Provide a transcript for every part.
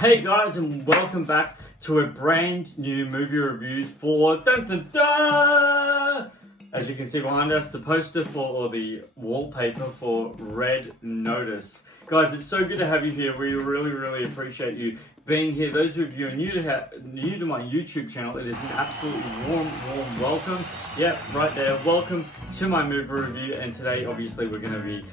Hey guys, and welcome back to a brand new movie reviews for dun dun dun! As you can see behind us, the poster or the wallpaper for Red Notice. Guys, it's so good to have you here. We really appreciate you being here. Those of you who are new to my YouTube channel, it is an absolutely warm welcome. Yep, right there. Welcome to my movie review, and today obviously we're going to be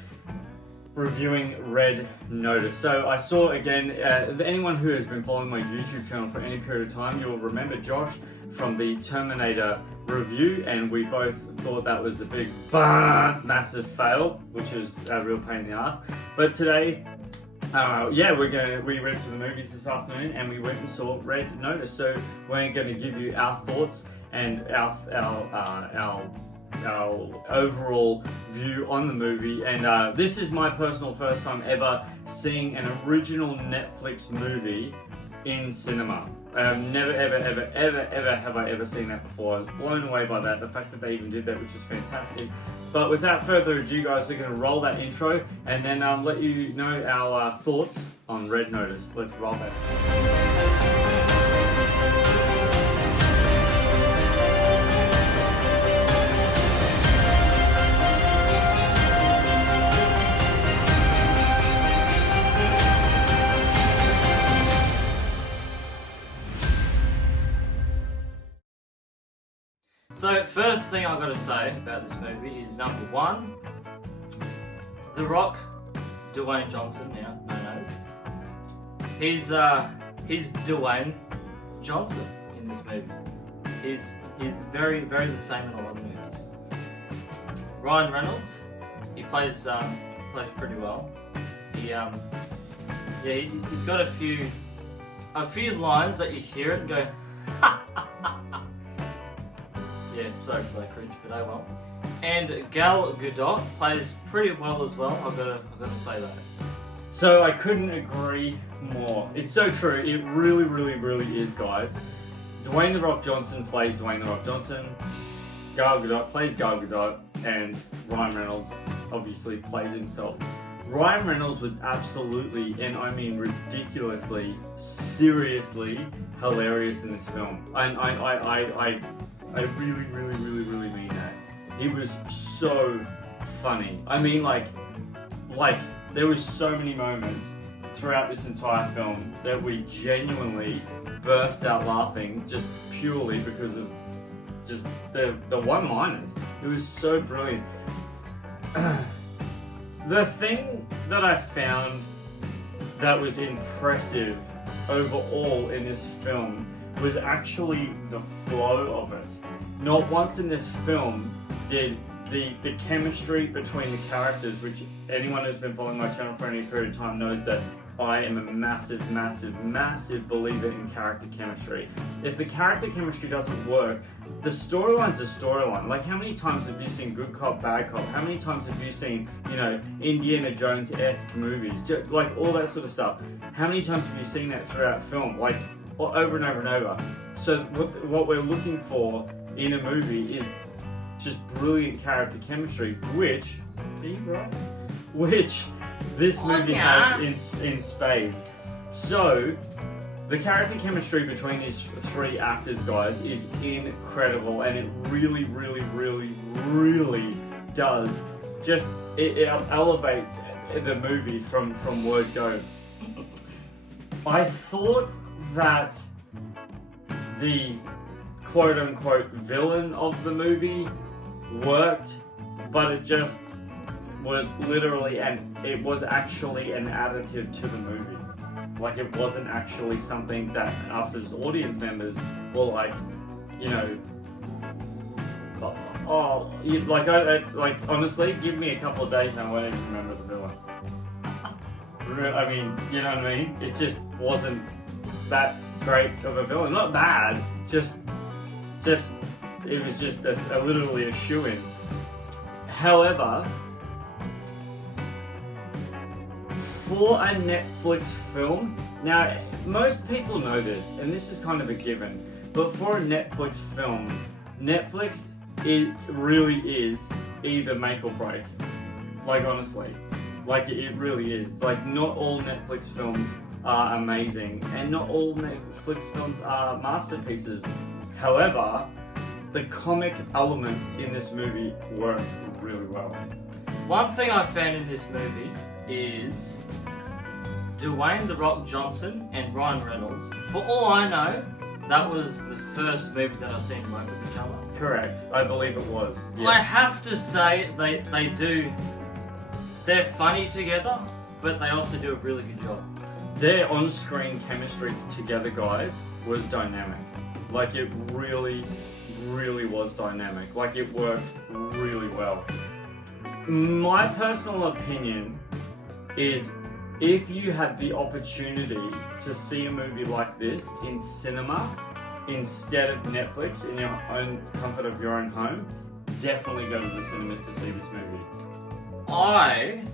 reviewing Red Notice. So I saw again, anyone who has been following my YouTube channel for any period of time, you'll remember Josh from the Terminator review, and we both thought that was a big massive fail, which is a real pain in the ass. But today, we went to the movies this afternoon and we went and saw Red Notice. So we're going to give you our thoughts and our overall view on the movie, and this is my personal first time ever seeing an original Netflix movie in cinema. Never ever have I ever seen that before. I was blown away by that, the fact that they even did that, which is fantastic. But without further ado, guys, we're going to roll that intro and then let you know our thoughts on Red Notice. Let's roll that. So first thing I've got to say about this movie is number one, The Rock, Dwayne Johnson now known as, he's Dwayne Johnson in this movie. He's very the same in a lot of movies. Ryan Reynolds, he plays pretty well. He's got a few lines that you hear it and go yeah, sorry for that cringe, but oh well. And Gal Gadot plays pretty well as well. I've got to say that. So I couldn't agree more. It's so true. It really is, guys. Dwayne The Rock Johnson plays Dwayne The Rock Johnson. Gal Gadot plays Gal Gadot, and Ryan Reynolds obviously plays himself. Ryan Reynolds was absolutely, and I mean ridiculously, seriously hilarious in this film. I really mean that. He was so funny. I mean, like there was so many moments throughout this entire film that we genuinely burst out laughing just purely because of just the one-liners. It was so brilliant. The thing that I found that was impressive overall in this film was actually the flow of it. Not once in this film did the chemistry between the characters, which anyone who's been following my channel for any period of time knows that I am a massive believer in character chemistry. If the character chemistry doesn't work, the storyline's a storyline. Like, how many times have you seen Good Cop, Bad Cop? How many times have you seen, Indiana Jones-esque movies? Like, all that sort of stuff. How many times have you seen that throughout film? Like, over and over. So what we're looking for in a movie is just brilliant character chemistry, which this movie has in spades. So the character chemistry between these three actors, guys, is incredible, and it really does it elevates the movie from word go. I thought that the quote-unquote villain of the movie worked, but it just was it was actually an additive to the movie. Like, it wasn't actually something that us as audience members were like, honestly, give me a couple of days and I won't even remember the villain. I mean, you know what I mean? It just wasn't that great of a villain. Not bad, just it was just literally a shoo-in. However, for a Netflix film, now most people know this, and this is kind of a given, but for a Netflix film, Netflix, it really is either make or break. Like, honestly. Like, it really is. Like, not all Netflix films are amazing, and not all Netflix films are masterpieces. However, the comic element in this movie worked really well. One thing I found in this movie is Dwayne "The Rock" Johnson and Ryan Reynolds. For all I know, that was the first movie that I've seen them work with each other. Correct. I believe it was. Yeah. I have to say, they're funny together, but they also do a really good job. Their on-screen chemistry together, guys, was dynamic. Like, it really, really was dynamic. Like, it worked really well. My personal opinion is, if you had the opportunity to see a movie like this in cinema instead of Netflix, in your own comfort of your own home, definitely go to the cinemas to see this movie. I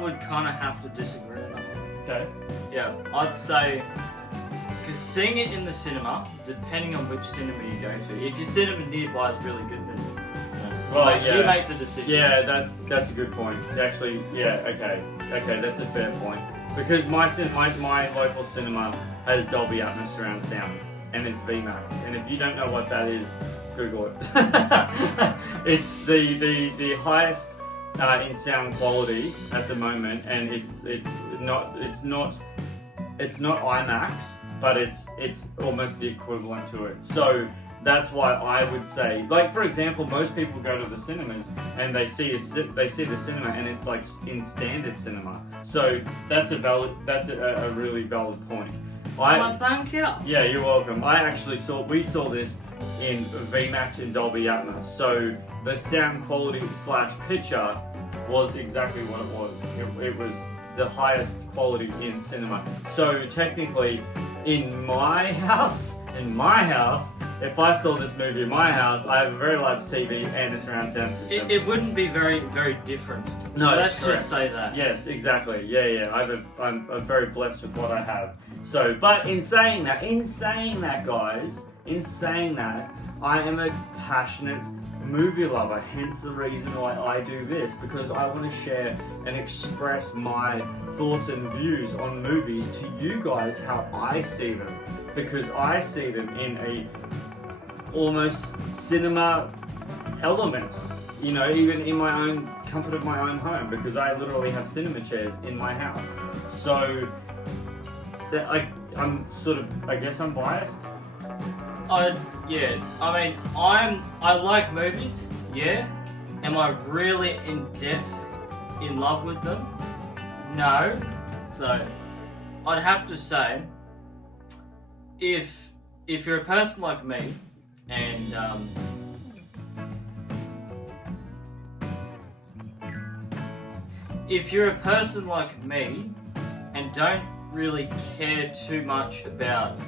would kind of have to disagree on that one. Okay. Yeah, I'd say, because seeing it in the cinema, depending on which cinema you go to, if your cinema nearby is really good, then you make the decision. Yeah, that's a good point. Actually, yeah, okay, that's a fair point. Because my local cinema has Dolby Atmos surround sound, and it's VMAX. And if you don't know what that is, Google it. It's the highest in sound quality at the moment, and it's not IMAX, but it's almost the equivalent to it. So that's why I would say, like, for example, most people go to the cinemas and they see the cinema, and it's like in standard cinema. So that's a really valid point. Thank you. Yeah, you're welcome. We saw this in VMAX and Dolby Atmos. So the sound quality / picture was exactly what it was. It was the highest quality in cinema. So technically, in my house, if I saw this movie in my house, I have a very large TV and a surround sound system. It wouldn't be very, very different. No, let's just say that. Yes, exactly. Yeah. I'm very blessed with what I have. So, but in saying that, guys, I am a passionate movie lover. Hence the reason why I do this, because I want to share and express my thoughts and views on movies to you guys, how I see them, because I see them in a almost cinema element, even in my own comfort of my own home, because I literally have cinema chairs in my house. So that I'm sort of, I guess I'm biased. I like movies, yeah. Am I really in depth in love with them? No. So I'd have to say, if you're a person like me, and if you're a person like me and don't really care too much about,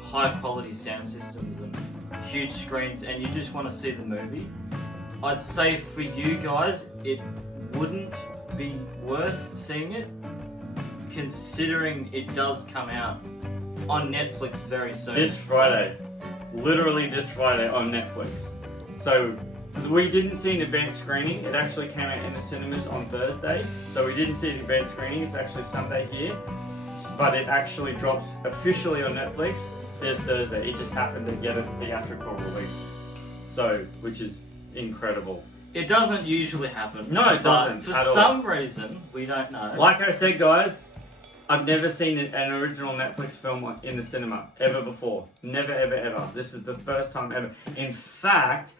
high quality sound systems and huge screens, and you just want to see the movie, I'd say for you guys it wouldn't be worth seeing it, considering it does come out on Netflix very soon. This Friday. Literally this Friday on Netflix. So we didn't see an advanced screening. It actually came out in the cinemas on Thursday. So we didn't see an advanced screening. It's actually Sunday here. But it actually drops officially on Netflix this Thursday. It just happened to get a theatrical release. So, which is incredible. It doesn't usually happen. No, it doesn't. For some reason, we don't know. Like I said, guys, I've never seen an original Netflix film in the cinema ever before. Never, ever, ever. This is the first time ever. In fact,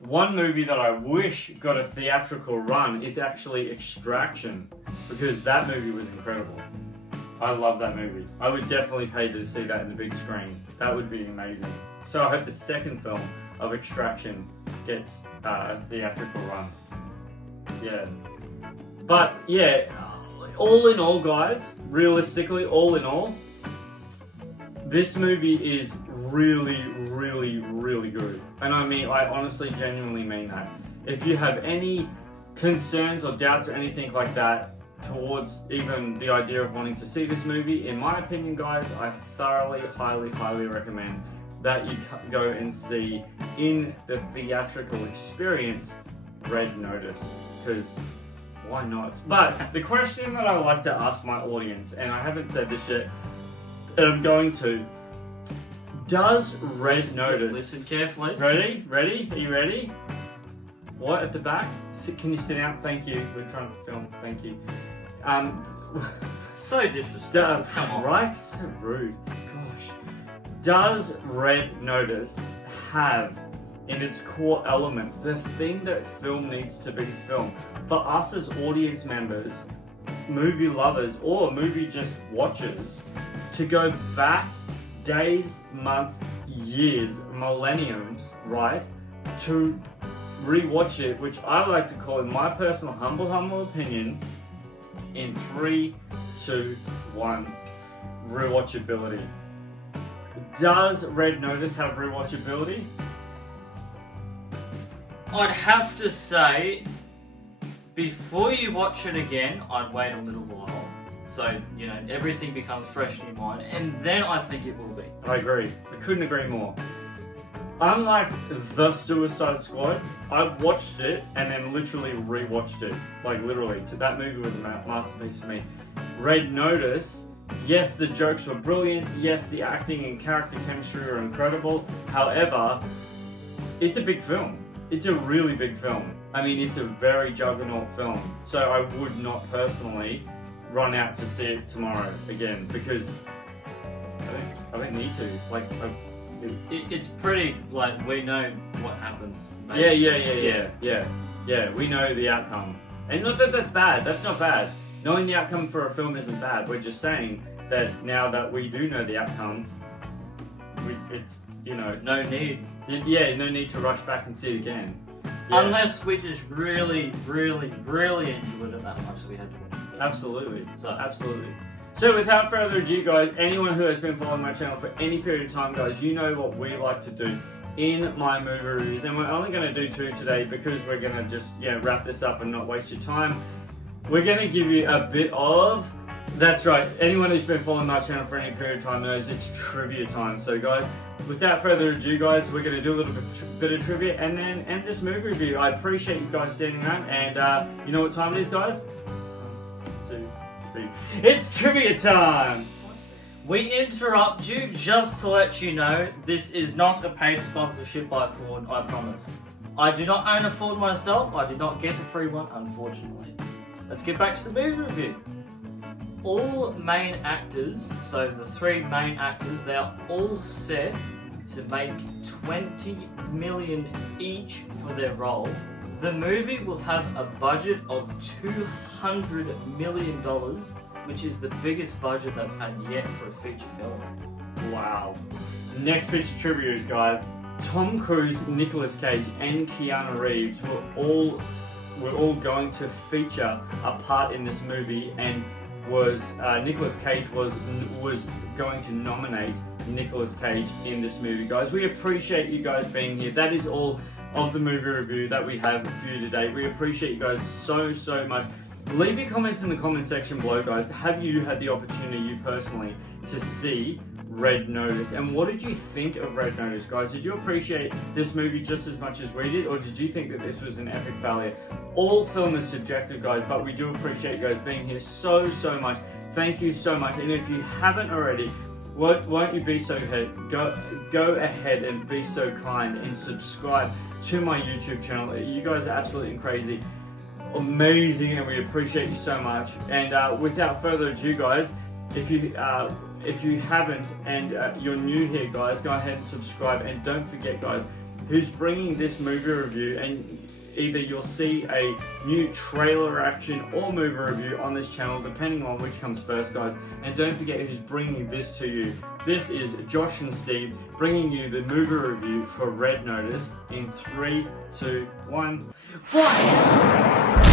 one movie that I wish got a theatrical run is actually Extraction, because that movie was incredible. I love that movie. I would definitely pay to see that in the big screen. That would be amazing. So I hope the second film of Extraction gets a theatrical run. Yeah. But yeah, all in all, guys, realistically, all in all, this movie is really, really, really good. And I honestly, genuinely mean that. If you have any concerns or doubts or anything like that towards even the idea of wanting to see this movie, in my opinion, guys, I thoroughly, highly, highly recommend that you go and see in the theatrical experience Red Notice. Because why not? But the question that I would like to ask my audience, and I haven't said this yet, and I'm going to, does Red Notice... Listen carefully. Ready? Ready? Are you ready? What, at the back? Can you sit down? Thank you. We're trying to film. Thank you. So disrespectful. Come on. Right? So rude. Gosh. Does Red Notice have in its core element the thing that film needs to be film? For us as audience members, movie lovers, or movie just watchers, to go back days, months, years, millenniums, right, to re-watch it, which I like to call, in my personal humble opinion, in 3, 2, 1, Re-Watchability. Does Red Notice have rewatchability? I'd have to say, before you watch it again, I'd wait a little while. So, you know, everything becomes fresh in your mind, and then I think it will be. I agree. I couldn't agree more. Unlike The Suicide Squad, I watched it and then literally re-watched it. Like, literally. That movie was a masterpiece for me. Red Notice, yes, the jokes were brilliant. Yes, the acting and character chemistry were incredible. However, it's a big film. It's a really big film. I mean, it's a very juggernaut film. So I would not personally run out to see it tomorrow again, because I don't need to. Like, it's pretty, like, we know what happens. Yeah, we know the outcome. And not that that's bad, that's not bad. Knowing the outcome for a film isn't bad. We're just saying that now that we do know the outcome, it's, you know... No need. Yeah, no need to rush back and see it again. Yeah. Unless we just really enjoyed it that much that we had to watch it. Absolutely. Absolutely. So without further ado, guys, anyone who has been following my channel for any period of time, guys, you know what we like to do in my movie reviews, and we're only going to do 2 today because we're going to just wrap this up and not waste your time. We're going to give you a bit of... That's right, anyone who's been following my channel for any period of time knows it's trivia time. So guys, without further ado, guys, we're going to do a little bit of trivia and then end this movie review. I appreciate you guys standing around, and you know what time it is, guys? 1, 2, 3. It's trivia time! We interrupt you just to let you know this is not a paid sponsorship by Ford, I promise. I do not own a Ford myself, I did not get a free one, unfortunately. Let's get back to the movie review. All main actors, so the 3 main actors, they are all set to make $20 million each for their role. The movie will have a budget of $200 million, which is the biggest budget they've had yet for a feature film. Wow. Next piece of trivia is, guys, Tom Cruise, Nicolas Cage, and Keanu Reeves were all going to feature a part in this movie, and Nicolas Cage was going to nominate Nicolas Cage in this movie. Guys, we appreciate you guys being here. That is all of the movie review that we have for you today. We appreciate you guys so much. Leave your comments in the comment section below, guys. Have you had the opportunity, you personally, to see Red Notice? And what did you think of Red Notice, guys? Did you appreciate this movie just as much as we did, or did you think that this was an epic failure? All film is subjective, guys, but we do appreciate you guys being here so much. Thank you so much. And if you haven't already, won't you be so go ahead and be so kind and subscribe to my YouTube channel. You guys are absolutely crazy, amazing, and we appreciate you so much. And without further ado, guys, if you haven't and you're new here, guys, go ahead and subscribe. And don't forget, guys, who's bringing this movie review, and either you'll see a new trailer reaction or movie review on this channel, depending on which comes first, guys. And don't forget who's bringing this to you. This is Josh and Steve bringing you the movie review for Red Notice in 3, 2, 1, fire!